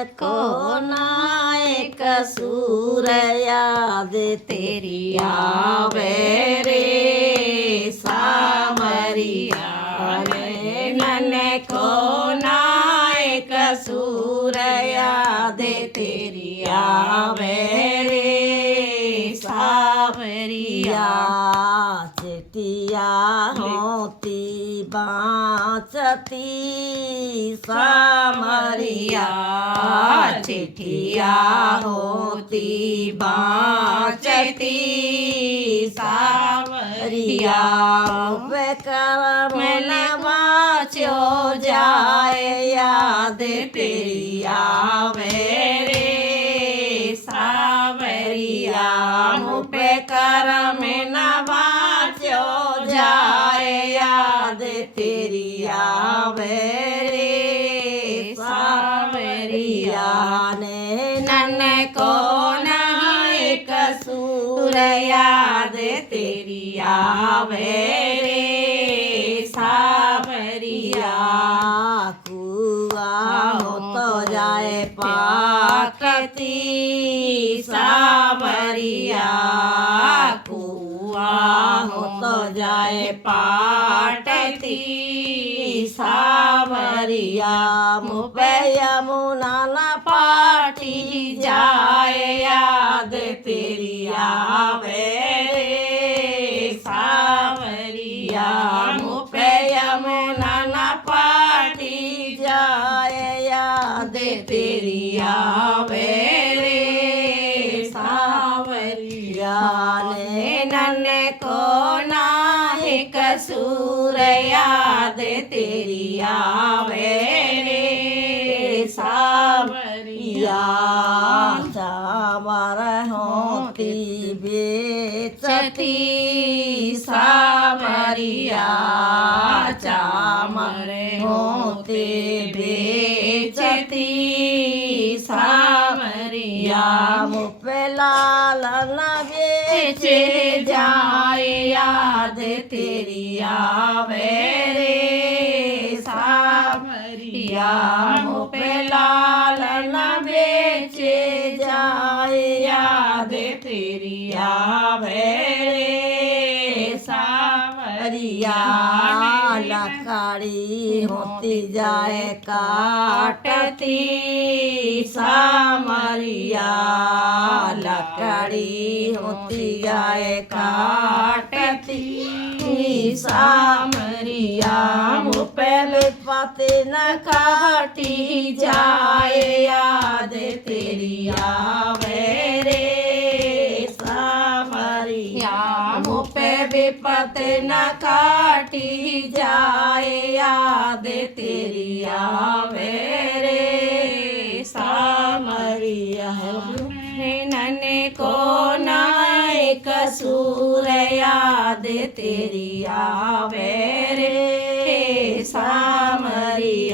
को ना एक सूर याद तेरी आवे रे सावरिया रे नन्हे को ना एक सूर याद तेरी आवे रे सावरिया चिटिया होती बाँचती सामरिया चिठिया होती बाँचती सावरिया बेकर में वाचो जाए याद तेरी आवे रे सावरिया बेकर में वाचो जाए याद तेरी आवे रे सावरिया ने नन्हे को नहीं कसूर याद तेरी आवे रे सावरिया कुआ हो तो जाए पाकती सावरिया कुआ हो तो जाए पाटती सावरिया मुझे यमुना न पाटी जाए याद तेरी आवे रे सावरिया मुझे यमुना न पाटी जाए याद तेरी आवे रे सावरिया ने नन्हे को नाही कसूर याद तेरी आवे रे सावरिया चावर होती बेचती सावरिया चामर होते बेचती सावरिया मुझे लाल न बेचे जाए याद तेरी आवे रे सावरिया मुझे लाल न बेचे जाए याद तेरी आवे रे सावरिया लकड़ी होती जाए काटती सामरिया लकड़ी होती जाए काटती सामरिया पहले पते न काटी जाए याद तेरी आवे रे सामरिया पे विपत न काटी जाए याद तेरी आवे रे सामरिया नन्हे को ना एक सूर याद तेरी आवे रे सामरिया।